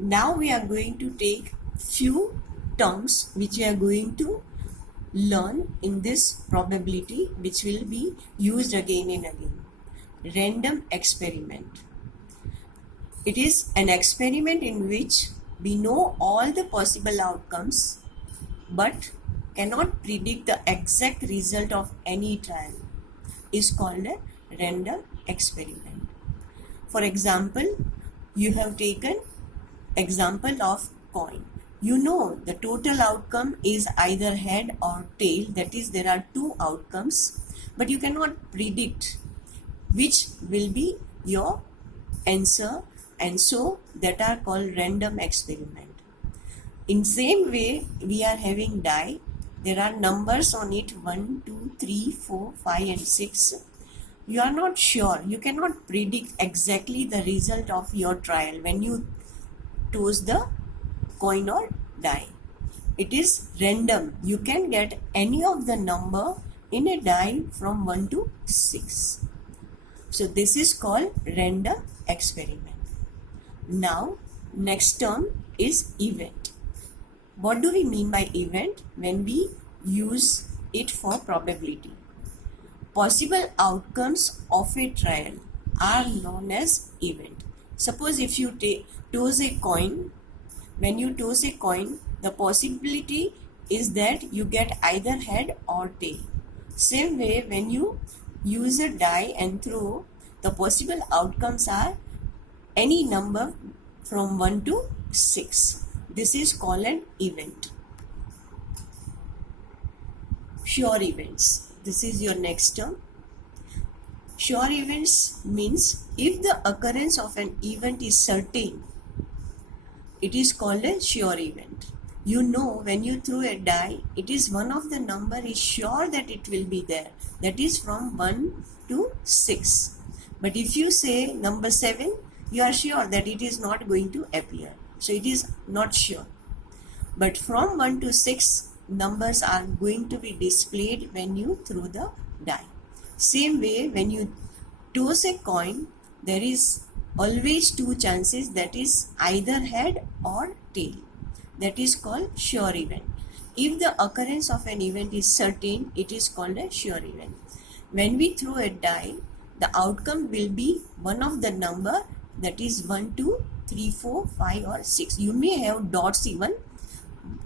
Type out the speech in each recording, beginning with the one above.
Now we are going to take few terms which we are going to learn in this probability, which will be used again and again. Random experiment. It is an experiment in which we know all the possible outcomes but cannot predict the exact result of any trial. Is called a random experiment. For example, you have taken example of coin. You know the total outcome is either head or tail, that is there are two outcomes, but you cannot predict which will be your answer, and so that are called random experiment. In same way, we are having die. There are numbers on it 1, 2, 3, 4, 5 and 6. You are not sure. You cannot predict exactly the result of your trial when you toss the coin or die. It is random. You can get any of the number in a die from 1 to 6. So this is called random experiment. Now next term is event. What do we mean by event when we use it for probability? Possible outcomes of a trial are known as event. Suppose if you toss a coin, when you toss a coin, the possibility is that you get either head or tail. Same way, when you use a die and throw, the possible outcomes are any number from 1 to 6. This is called an event. Sure events. This is your next term. Sure events means if the occurrence of an event is certain, it is called a sure event. You know when you throw a die, it is one of the number is sure that it will be there. That is from 1 to 6. But if you say number 7, you are sure that it is not going to appear. So it is not sure. But from 1 to 6, numbers are going to be displayed when you throw the die. Same way, when you toss a coin, there is always two chances, that is either head or tail. That is called sure event. If the occurrence of an event is certain, it is called a sure event. When we throw a die, the outcome will be one of the number, that is 1, 2, 3, 4, 5 or 6. You may have dots even.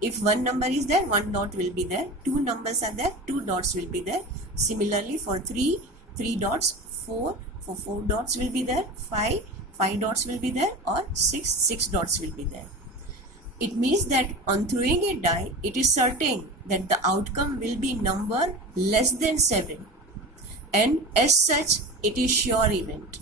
If one number is there, one dot will be there. Two numbers are there, two dots will be there. Similarly for 3, 3 dots, 4, for 4 dots will be there, 5 dots will be there, or 6 dots will be there. It means that on throwing a die, it is certain that the outcome will be number less than 7. And as such, it is sure event.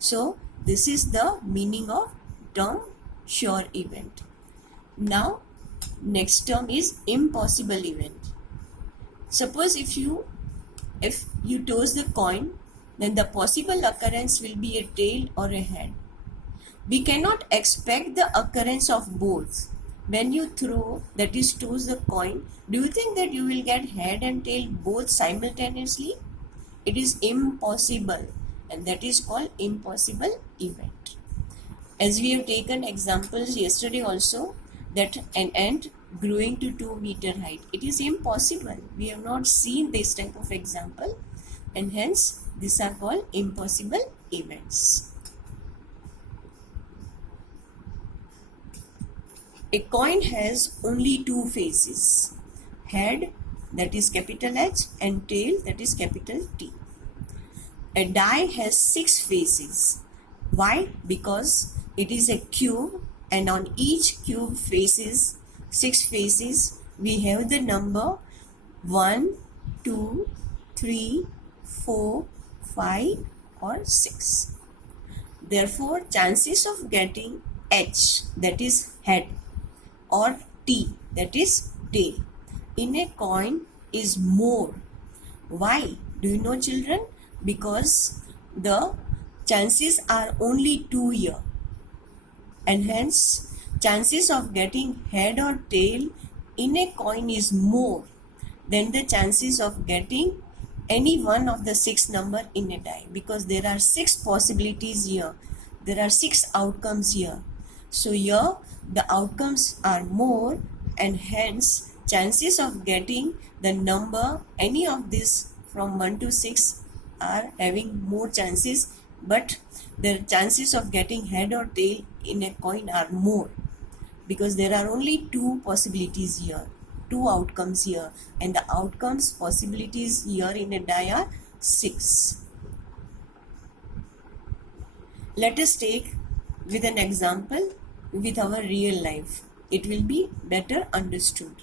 So this is the meaning of term sure event. Now next term is impossible event. Suppose if you toss the coin, then the possible occurrence will be a tail or a head. We cannot expect the occurrence of both. When you throw, that is toss the coin, do you think that you will get head and tail both simultaneously? It is impossible, and that is called impossible event. As we have taken examples yesterday also, that an ant growing to 2 meter height, it is impossible. We have not seen this type of example, and hence these are called impossible events. A coin has only two faces, head, that is capital H, and tail, that is capital T. A die has 6 faces. Why? Because it is a cube, and on each cube faces, 6 faces, we have the number 1, 2, 3, 4, 5 or 6. Therefore, chances of getting H, that is head, or T, that is tail, in a coin is more. Why? Do you know, children? Because the chances are only 2 here, and hence chances of getting head or tail in a coin is more than the chances of getting any one of the 6 number in a die, because there are 6 possibilities here, there are 6 outcomes here. So here the outcomes are more, and hence chances of getting the number any of this from 1 to 6 are having more chances, but the chances of getting head or tail in a coin are more, because there are only two possibilities here, two outcomes here, and the outcomes possibilities here in a die are 6. Let us take with an example with our real life. It will be better understood.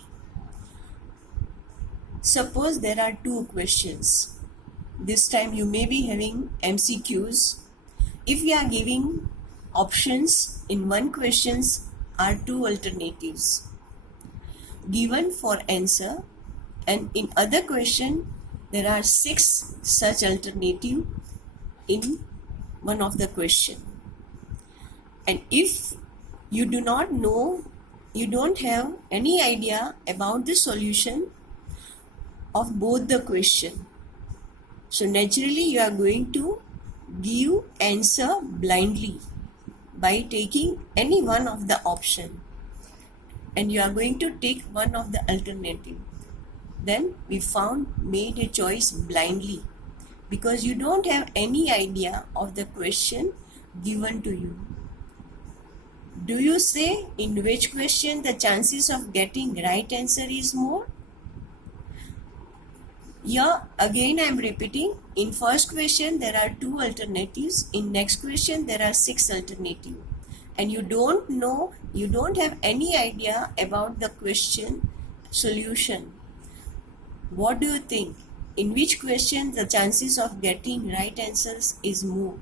Suppose there are two questions. This time you may be having MCQs. If we are giving options, in one questions are two alternatives given for answer, and in other question there are 6 such alternative in one of the question. And if you do not know, you don't have any idea about the solution of both the question, so naturally you are going to give answer blindly by taking any one of the option, and you are going to take one of the alternative. Then we made a choice blindly, because you don't have any idea of the question given to you. Do you say in which question the chances of getting right answer is more? Here again I am repeating, in first question there are two alternatives, in next question there are 6 alternatives, and you don't know, you don't have any idea about the question solution. What do you think? In which question the chances of getting right answers is more?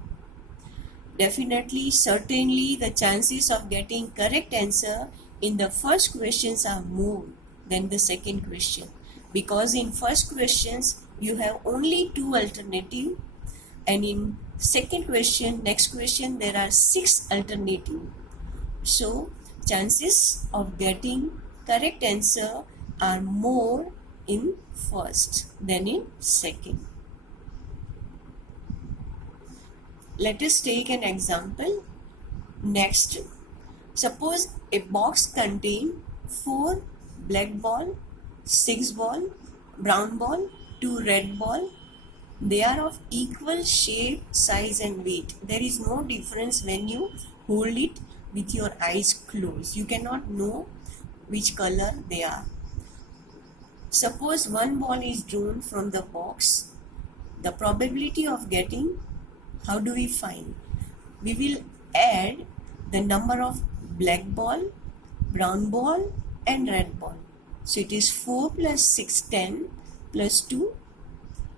Definitely, certainly the chances of getting correct answer in the first questions are more than the second question, because in first questions you have only two alternative, and in second question, next question, there are 6 alternative. So chances of getting correct answer are more in first than in second. Let us take an example. Next, suppose a box contains 4 black ball, 6 ball, brown ball, 2 red ball. They are of equal shape, size and weight. There is no difference when you hold it with your eyes closed. You cannot know which color they are. Suppose one ball is drawn from the box. The probability of getting, how do we find? We will add the number of black ball, brown ball and red ball. So it is 4 plus 6, 10 plus 2,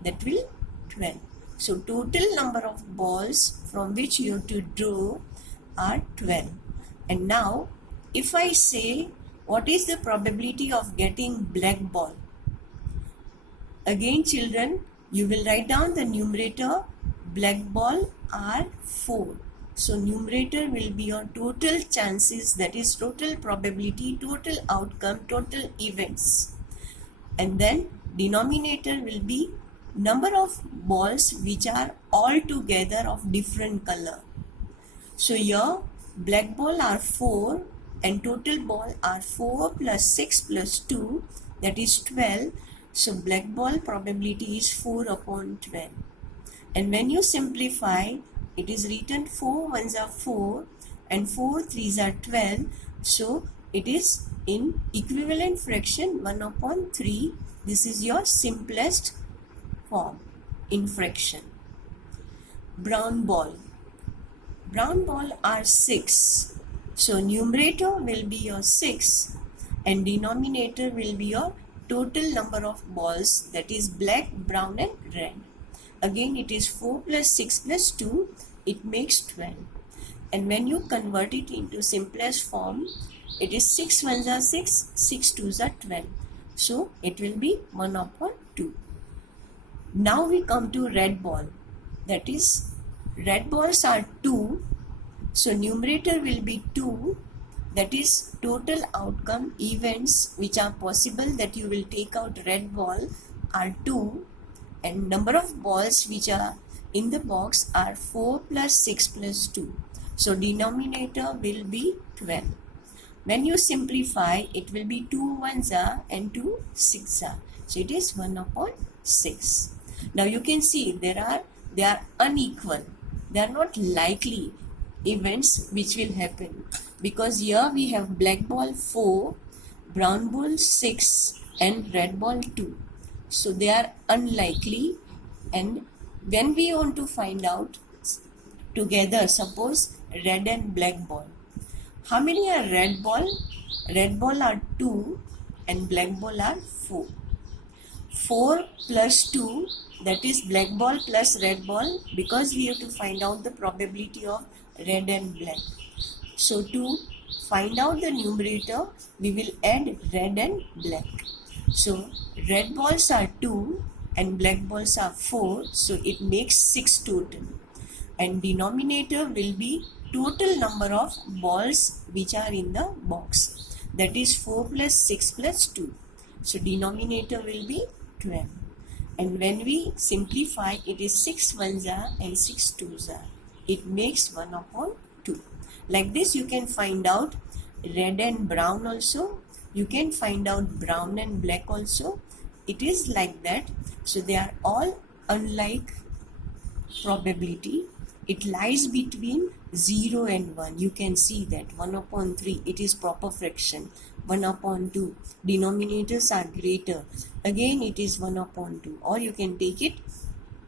that will 12. So total number of balls from which you have to draw are 12. And now if I say what is the probability of getting black ball? Again children, you will write down the numerator. Black ball are 4. So numerator will be your total chances, that is total probability, total outcome, total events. And then denominator will be number of balls which are all together of different color. So here black ball are 4 and total ball are 4 plus 6 plus 2, that is 12. So black ball probability is 4 upon 12. And when you simplify, it is written 4 ones are 4 and 4 threes are 12. So it is in equivalent fraction 1 upon 3. This is your simplest form in fraction. Brown ball. Brown ball are 6. So numerator will be your 6 and denominator will be your total number of balls, that is black, brown and red. Again it is 4 plus 6 plus 2, it makes 12. And when you convert it into simplest form, it is 6 ones are 6, 6 twos are 12. So it will be 1 upon 2. Now we come to red ball. That is, red balls are 2. So numerator will be 2. That is total outcome events which are possible that you will take out red ball are 2. And number of balls which are in the box are 4 plus 6 plus 2. So denominator will be 12. When you simplify, it will be 2 ones are and 2 6 are. So it is 1 upon 6. Now you can see they are unequal. They are not likely events which will happen, because here we have black ball 4, brown ball 6 and red ball 2. So they are unlikely, and when we want to find out together, suppose red and black ball. How many are red ball? Red ball are 2 and black ball are 4. 4 plus 2, that is black ball plus red ball, because we have to find out the probability of red and black. So to find out the numerator, we will add red and black. So red balls are 2 and black balls are 4, so it makes 6 total. And denominator will be total number of balls which are in the box, that is 4 plus 6 plus 2. So denominator will be 12. And when we simplify, it is 6 ones are and 6 twos are. It makes 1 upon 2. Like this you can find out red and brown also. You can find out brown and black also. It is like that. So they are all unlike probability. It lies between 0 and 1. You can see that 1 upon 3, it is proper fraction. 1 upon 2, denominators are greater. Again it is 1 upon 2. Or you can take it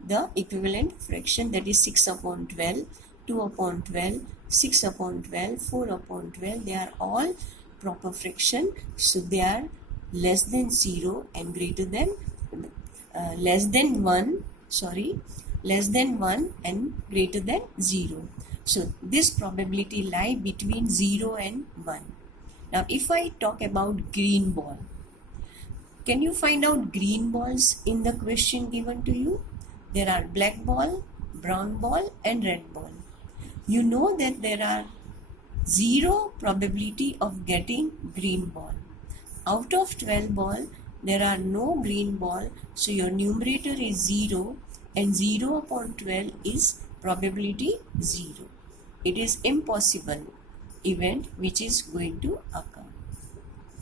the equivalent fraction, that is 6 upon 12, 2 upon 12, 6 upon 12, 4 upon 12. They are all proper fraction. So they are less than 0 and greater than less than 1 and greater than 0. So this probability lie between 0 and 1. Now if I talk about green ball, can you find out green balls in the question given to you? There are black ball, brown ball and red ball. You know that there are 0 probability of getting green ball. Out of 12 ball, there are no green ball, so your numerator is 0 and 0 upon 12 is probability 0. It is impossible event which is going to occur.